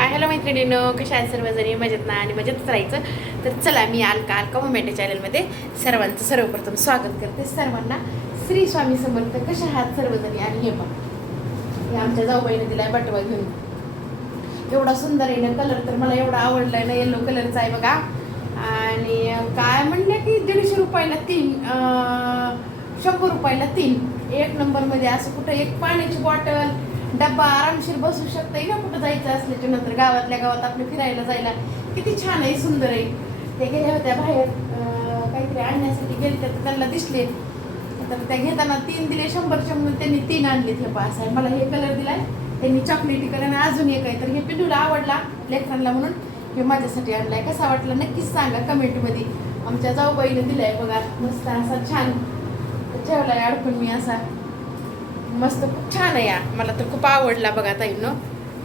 Hello मैत्रिणींनो, कशा आहेत सर्वजणी? मजेत ना आणि मजेतच राहायचं. तर चला, मी अलका मोमेंटे चॅनलमध्ये सर्वांचं सर्वप्रथम स्वागत करते. सर्वांना श्री स्वामी समर्थ. कशा आहात सर्वजणी? आणि हे पण हे आमच्या जाऊबाईने दिलाय बटवा घेऊन. एवढा सुंदर आहे ना कलर, तर मला एवढा आवडलाय ना. येलो कलरचा आहे बघा. आणि काय म्हणलं की 150 रुपयाला 3, 100 रुपयाला 3. एक नंबरमध्ये. असं कुठं एक पाण्याची बॉटल, डब्बा आरामशीर बसू शकते ना कुठं जायचं असल्याच्या नंतर. गावातल्या गावात आपलं फिरायला जायला किती छान आहे, सुंदर आहे. ते गेल्या होत्या बाहेर काहीतरी आणण्यासाठी गेले, तर त्यांना दिसले. तर त्या घेताना 3 दिले, 100चे म्हणून त्यांनी 3 आणले. हे पास आहे. मला हे कलर दिलाय त्यांनी, चॉकलेटी कलर. आणि अजून एक आहे, तर हे पिंडूला आवडला लेकरांना म्हणून हे माझ्यासाठी आणलाय. कसा वाटला नक्कीच सांगा कमेंटमध्ये. आमच्या जाऊबाईने दिलाय बघा, मस्त असा छान ठेवलाय अडकून मी असा. मस्त, खूप छान आहे या. मला तर खूप आवडला बघा ताईंनो.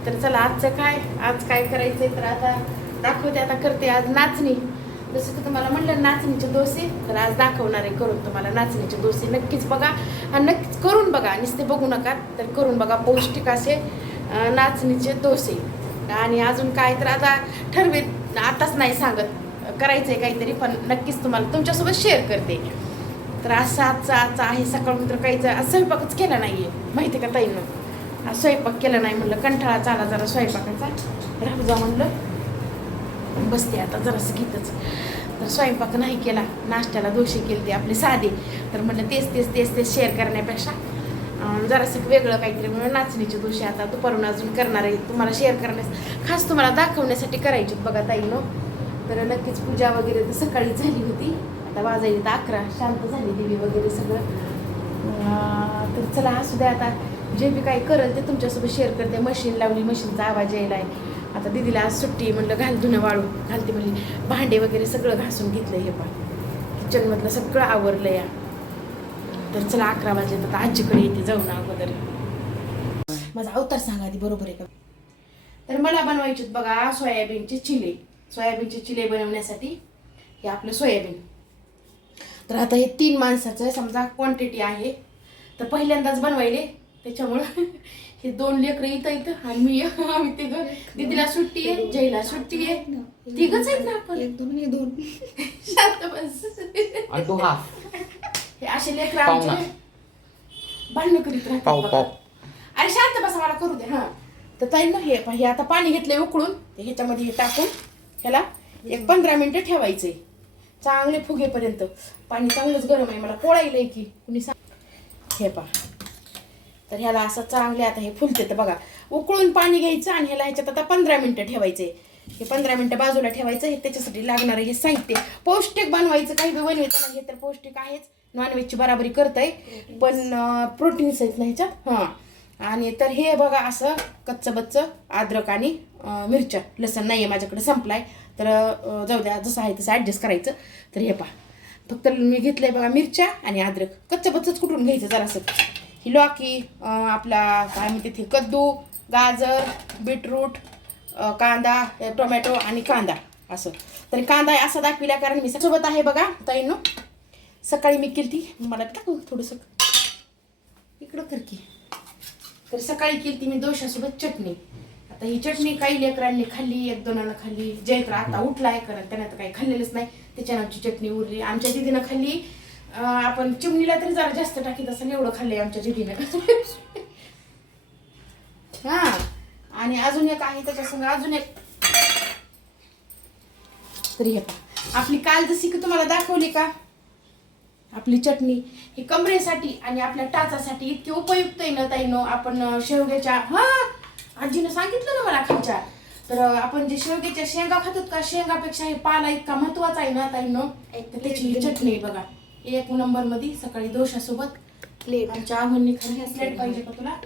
तर चला, आज काय करायचंय, तर आता दाखवते. आता करते आज नाचणी. जसं की तुम्हाला म्हणलं नाचणीचे डोसे, तर आज दाखवणार आहे करून तुम्हाला नाचणीचे डोसे. नक्कीच बघा आणि नक्कीच करून बघा. नुसते बघू नका, तर करून बघा. पौष्टिक असे नाचणीचे डोसे. आणि अजून काय तर आता ठरवेल, आताच नाही सांगत. करायचंय काहीतरी, पण नक्कीच तुम्हाला तुमच्यासोबत शेअर करते. तर असं आजचा आहे. सकाळून तर काहीच स्वयंपाकच केला नाही आहे, माहिती का ताईंनो. आज स्वयंपाक केला नाही, म्हणलं कंटाळा चाला जरा स्वयंपाकाचा. राहू जा म्हणलं, बसते आता जरासं घेतच. तर स्वयंपाक नाही केला. नाश्त्याला डोसे केले ते आपले साधे. तर म्हणलं तेच शेअर करण्यापेक्षा जरासं वेगळं काहीतरी म्हणून नाचणीचे डोसे आता दुपारून अजून करणार आहे. तुम्हाला शेअर करण्यास, खास तुम्हाला दाखवण्यासाठी करायचे बघा ताईंनो. तर नक्कीच पूजा वगैरे तर सकाळी झाली होती. आता वाजायला तर 11, शांत झाली देवी वगैरे सगळं. तर चला, असू द्या. आता जे मी काय करेल ते तुमच्यासोबत शेअर करते. मशीन लावली, मशीनचा आवाज यायला आहे. आता दीदीला आज सुट्टी, म्हणलं घाल धुणं वाळू घालते. म्हणजे भांडे वगैरे सगळं घासून घेतलं. हे पण किचनमधलं सगळं आवरलं या. तर चला, 11 वाजले. तर आजीकडे येते जाऊन अगोदर. माझा अवतार सांगा आधी, बरोबर आहे का? तर मला बनवायचे बघा सोयाबीनचे चिले. सोयाबीनचे चिले बनवण्यासाठी हे आपलं सोयाबीन. तर आता हे 3 माणसाचं समजा क्वांटिटी आहे. तर पहिल्यांदाच बनवायले, त्याच्यामुळं हे 2 लेकरं इथं आणि मी, आम्ही तिघं. दीदीला सुट्टी आहे, जयला सुट्टी आहे. तिघच आहेत ना आपण. 1 2 2 शांत बस. हे असे लेकरं आमचे भांडणं करीत राहतात. अरे शांत बसा, मला करू दे. हा, तर ताई ना, हे आता पाणी घेतलंय उकळून. ह्याच्यामध्ये हे टाकून ह्याला एक 15 मिनिटं ठेवायचंय, चांगले फुगेपर्यंत. पाणी चांगलंच गरम आहे, मला पोळायलंय की कुणी सांग. हे पहा, तर ह्याला असं चांगले आता हे फुलते. तर बघा, उकळून पाणी घ्यायचं आणि ह्याच्यात आता 15 मिनिटं ठेवायचंय. हे 15 मिनिटं बाजूला ठेवायचं. हे त्याच्यासाठी लागणार हे साहित्य. पौष्टिक बनवायचं. काही बनवायचं हे तर पौष्टिक आहेच. नॉनव्हेजची बराबरी करतंय, पण प्रोटीन्स आहेत ना ह्याच्यात. हां, आणि तर हे बघा असं कच्चं बच्चं अद्रक आणि मिरच्या. लसण नाही आहे माझ्याकडे, संपलाय. तर जाऊ द्या, जसं आहे तसं ॲडजस्ट करायचं. तर हे पहा, फक्त मी घेतलंय बघा मिरच्या आणि अद्रक. कच्चं बच्चंच कुठून घ्यायचं जरासं. ही लौकी, आपला काय म्हणते ते कद्दू, गाजर, बीटरूट, कांदा, टोमॅटो आणि कांदा असं. तरी कांदा असा दाखविला कारण मी सोबत आहे बघा ताईंनो. सकाळी मी केली ती, मला टाकू थोडंसं इकडं कर की. तर सकाळी केली ती मी डोशासोबत चटणी. आता ही चटणी काही लेकरांनी खाल्ली, 1 2 खाल्ली. जयत्र आता उठलाय, कारण त्याने आता काही खाल्लेलंच नाही. त्याच्या नावची चटणी उरली. आमच्या दीदीनं खाल्ली. आपण चिमणीला तरी जरा जास्त टाकीत असं, एवढं खाल्लंय आमच्या दीदीनं. हा, आणि अजून एक आहे त्याच्यासंग, अजून एक. तरी हे पहा, आपली काल जशी की तुम्हाला दाखवली का आपली चटणी, ही कमरेसाठी आणि आपल्या टाचासाठी इतकी उपयुक्त आहे ना ताईनो. आपण शेवग्याच्या, आजीनं सांगितलं ना मला खायच्या. तर आपण जे शेवग्याच्या शेंगा खातो का, शेंगापेक्षा हे पाला इतका महत्वाचा आहे ना ताईनो. तर त्याची ही चटणी आहे बघा, 1 नंबरमध्ये. सकाळी डोशासोबत प्लेट. आमच्या आव्हांनी खाली प्लेट पाहिजे का तुला?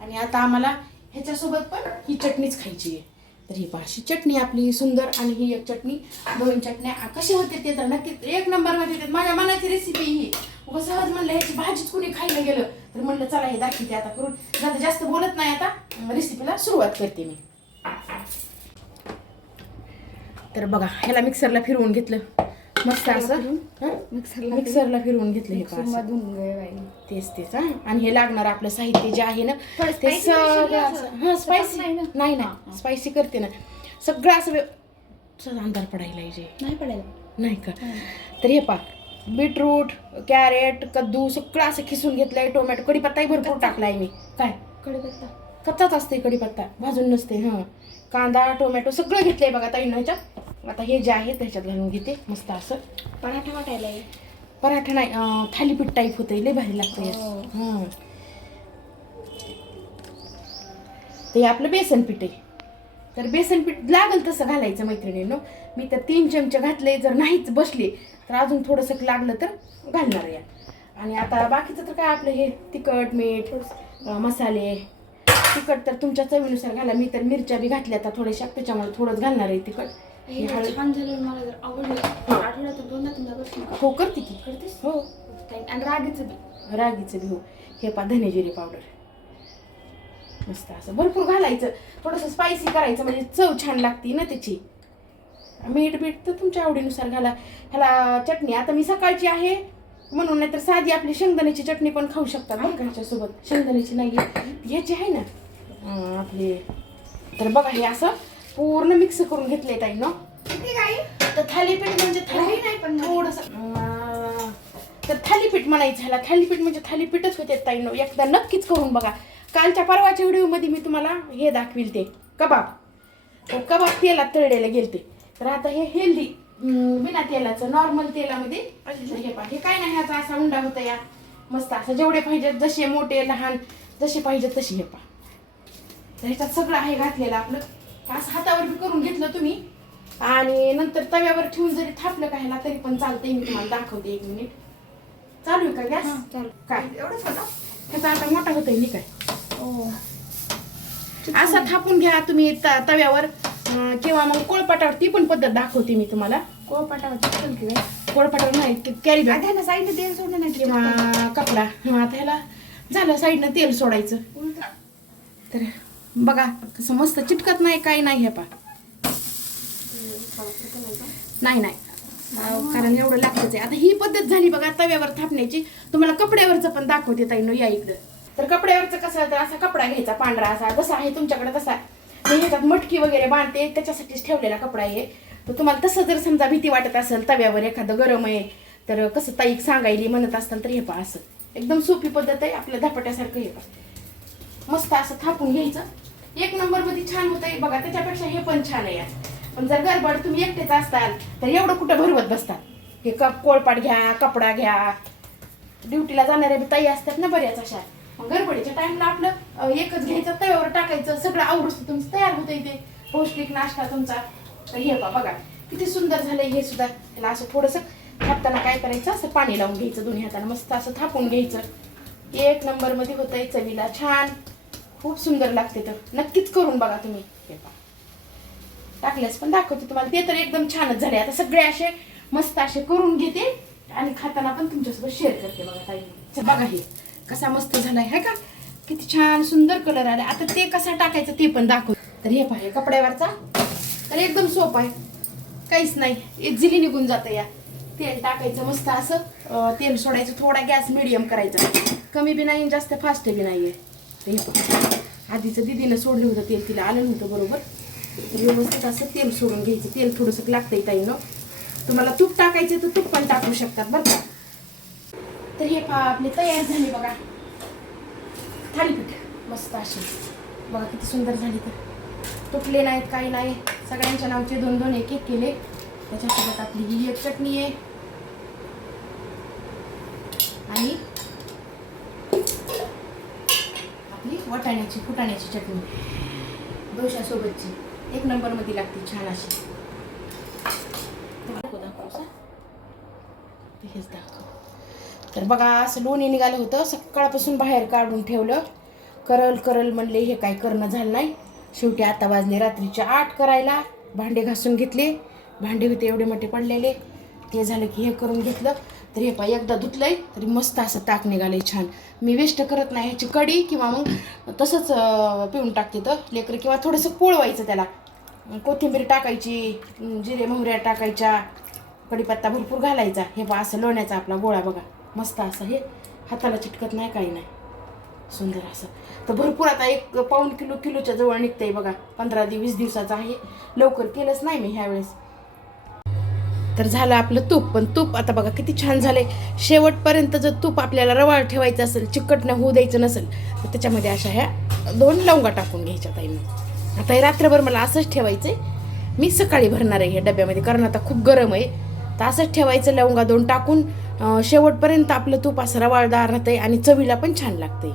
आणि आता आम्हाला ह्याच्यासोबत पण ही चटणीच खायची आहे. तर ही अशी चटणी आपली सुंदर. आणि ही एक चटणी, 2 चटण्या कशी होते ते तर नक्कीच 1 नंबरमध्ये येतात. माझ्या मनाची रेसिपी ही. सहज म्हणलं ह्याची भाजीच कुणी खायला गेलं, तर म्हणलं चला हे दाखवते आता करून. आता जास्त बोलत नाही, आता रेसिपीला सुरुवात करते मी. तर बघा, ह्याला मिक्सरला फिरवून घेतलं. मस्त असं मिक्सरला फिरवून घेतलं हे पहा असं. मधून तेच हा. आणि हे लागणार आपलं साहित्य जे आहे ना ते सगळं स्पायसी नाही ना स्पायसी करते ना सगळं असं अंधार पडायला पाहिजे नाही पडायला नाही का. तर हे पहा बीटरूट कॅरेट कद्दू सगळं असं खिसून घेतलंय टोमॅटो कढीपत्ताही भरपूर टाकलाय मी. काय कढीपत्ता कच्चाच असते कढीपत्ता भाजून नसते. हां कांदा टोमॅटो सगळं घेतलंय बघा ताईनं ह्याच्यात. आता हे जे आहे त्याच्यात घालून घेते मस्त असं. पराठा वाटायला पराठा नाही थालीपीठ टाईप होतं लय भारी लागतं. हां ते आपलं बेसन पीठ आहे. तर बेसन पीठ लागल तसं घालायचं मैत्रिणींनो. मी तर 3 चमचे घातले. जर नाहीच बसले तर अजून थोडंसं लागलं तर घालणार या. आणि आता बाकीचं तर काय आपलं हे तिखट मीठ मसाले तिखट तर तुमच्या चवीनुसार घाला. मी तर मिरच्या बी घातल्या आता थोड्याशा त्याच्यामुळे थोडंच घालणार आहे तिखट. छान झालं मला जर आवडलं आठवड्यात 2-3 करते. हो करते की करतेस हो. आणि रागीचं बी हो. हे पा धने जिरे पावडर मस्त असं भरपूर घालायचं. थोडंसं स्पायसी करायचं म्हणजे चव छान लागते ना त्याची. मीठ तर तुमच्या आवडीनुसार घाला. ह्याला चटणी आता मी सकाळची आहे म्हणून नाही तर साधी आपली शेंगदाण्याची चटणी पण खाऊ शकतात बरं का ह्याच्यासोबत. शेंगदाण्याची नाही ह्याची आहे ना आपली. तर बघा हे असं पूर्ण मिक्स करून घेतले ताई ना. तर थालीपीठ म्हणजे थाली नाही पण थोडंसं तर थालीपीठ म्हणायचं ह्याला. थालीपीठ म्हणजे थालीपीठच होते ताई नो. एकदा नक्कीच करून बघा. कालच्या परवाच्या व्हिडिओमध्ये मी तुम्हाला हे दाखविल ते कबाब तेलात तळलेले गेलते. तर आता हे हेल्दी बिना तेलाचं नॉर्मल तेलामध्ये हे काय नाही ह्याचा असा उंडा होता या मस्त असं जेवढे पाहिजेत जसे मोठे लहान जसे पाहिजेत तसे हे पहा. तर ह्याच्यात सगळं आहे घातलेलं आपलं. असं हातावर बी करून घेतलं तुम्ही आणि नंतर तव्यावर ठेवून जरी थापलं काय तरी पण चालतंय. मी तुम्हाला दाखवते 1 मिनिट. चालू आहे का गॅस? चालू काय एवढंच होतं ह्याचा आता मोठा होतोय नाही काय. असा थापून घ्या तुम्ही तव्यावर किंवा मग कोळपाटावर. ती पण पद्धत दाखवते मी तुम्हाला. कोळपाटावर नाही कॅरी बॅग साईडने तेल सोडलं नाही किंवा कपडा. आता ह्याला झालं साईडनं तेल सोडायचं. तर बघा कसं मस्त चिटकत नाही काही नाही हे पा. नाही कारण एवढं लागतच आहे. आता ही पद्धत झाली बघा तव्यावर थापण्याची. तुम्हाला कपड्यावरचं पण दाखवते ताईनो या इकडं. तर कपड्यावरचं कसं तर असा कपडा घ्यायचा पांढरा असा जसा आहे तुमच्याकडे तसा. मी ह्याच्यात मटकी वगैरे बांधते त्याच्यासाठीच ठेवलेला कपडा आहे. तर तुम्हाला तसं जर समजा भीती वाटत असेल तव्यावर एखादं गरम आहे तर कसं ताई सांगायली म्हणत असताल तर हे पहा असं एकदम सोपी पद्धत आहे आपल्या धपाट्यासारखं. हे पहा मस्त असं थापून घ्यायचं. 1 नंबर मध्ये छान होतंय बघा. त्याच्यापेक्षा हे पण छान आहे. पण जर गडबड तुम्ही एकटेच असताल तर एवढं कुठं भरवत बसतात. हे कोळपाट घ्या कपडा घ्या. ड्युटीला जाणाऱ्या बी ताई असतात ना बऱ्याच अशा. मग गडबडीच्या टाइमला आपलं एकच घ्यायचं तव्यावर टाकायचं सगळं आवरून तुमचं तयार होतं ते पौष्टिक नाश्ता तुमचा. तर हे बघा किती सुंदर झालंय हे सुद्धा. त्याला असं थोडंसं थापताना काय करायचं असं पाणी लावून घ्यायचं दोन्ही हाताने मस्त असं थापून घ्यायचं. 1 नंबर मध्ये होतंय चवीला छान खूप सुंदर लागते. तर नक्कीच करून बघा तुम्ही. हे पहा टाकल्यास पण दाखवते तुम्हाला. ते तर एकदम छानच झाले. आता सगळे असे मस्त असे करून घेते आणि खाताना पण तुमच्यासोबत शेअर करते बघा ताई. बघा हे कसा मस्त झालाय है का. किती छान सुंदर कलर आला. आता ते कसा टाकायचं ते पण दाखव. तर हे पहा कपड्यावरचा तर एकदम सोपा आहे काहीच नाही. इझिली निघून जातं या. तेल टाकायचं मस्त असं तेल सोडायचं. थोडा गॅस मिडियम करायचा. कमी बी नाही जास्त फास्ट बी नाही आहे. हे पहा आधीचं दिदीनं सोडलं होतं तेल तिला आलं नव्हतं बरोबर. व्यवस्थित असं तेल सोडून घ्यायचं. तेल थोडंसं लागतंय ताईनं. तुम्हाला तूप टाकायचं तर तूप पण टाकू शकतात बरं का. तर हे पहा आपली तयार झाली बघा थालीपीठ मस्त अशी. बघा किती सुंदर झाली. तर तुटले नाहीत काही नाही. सगळ्यांच्या नावचे 2-2 1-1 केले. त्याच्यासोबत आपली ही एक चटणी आहे आणि आपली वाटाण्याची फुटाण्याची चटणी डोशासोबतची 1 नंबर मध्ये लागते छान अशी. हेच दाखव. तर बघा असं लोणी निघालं होतं सकाळपासून बाहेर काढून ठेवलं. करल म्हणले हे काय करणं झालं नाही. शेवटी आता वाजले रात्रीचे 8 करायला. भांडे घासून घेतले. भांडे होते एवढे मोठे पडलेले ते झालं की हे करून घेतलं. तर हे पाय एकदा धुतलंय तरी मस्त असं ताक निघालंय छान. मी वेस्ट करत नाही ह्याची कढी किंवा मग तसंच पिऊन टाकते तर लेकरं किंवा थोडंसं पोळवायचं त्याला. कोथिंबीर टाकायची जिरे मोहऱ्या टाकायच्या कढीपत्ता भरपूर घालायचा. हे बा असं लोण्याचा आपला गोळा बघा, मस्त असं हे हाताला चिटकत नाही, काही नाही, सुंदर असं. तर भरपूर आता 1 पाऊण किलोच्या जवळ निघतंय बघा. 15-20 दिवसाचं आहे, लवकर केलंच नाही मी ह्यावेळेस. तर झालं आपलं तूप. पण तूप आता बघा किती छान झालंय. शेवटपर्यंत जर तूप आपल्याला रवाळ ठेवायचं असेल, चिकट न होऊ द्यायचं नसेल, तर त्याच्यामध्ये अशा ह्या 2 लवंगा टाकून घ्यायच्या ताईंना. आता हे रात्रभर मला असंच ठेवायचंय. मी सकाळी भरणार आहे हे डब्यामध्ये, कारण आता खूप गरम आहे. तर असंच ठेवायचं, लवंगा 2 टाकून. शेवटपर्यंत आपलं तूप असं रवाळदार राहतंय आणि चवीला पण छान लागतंय.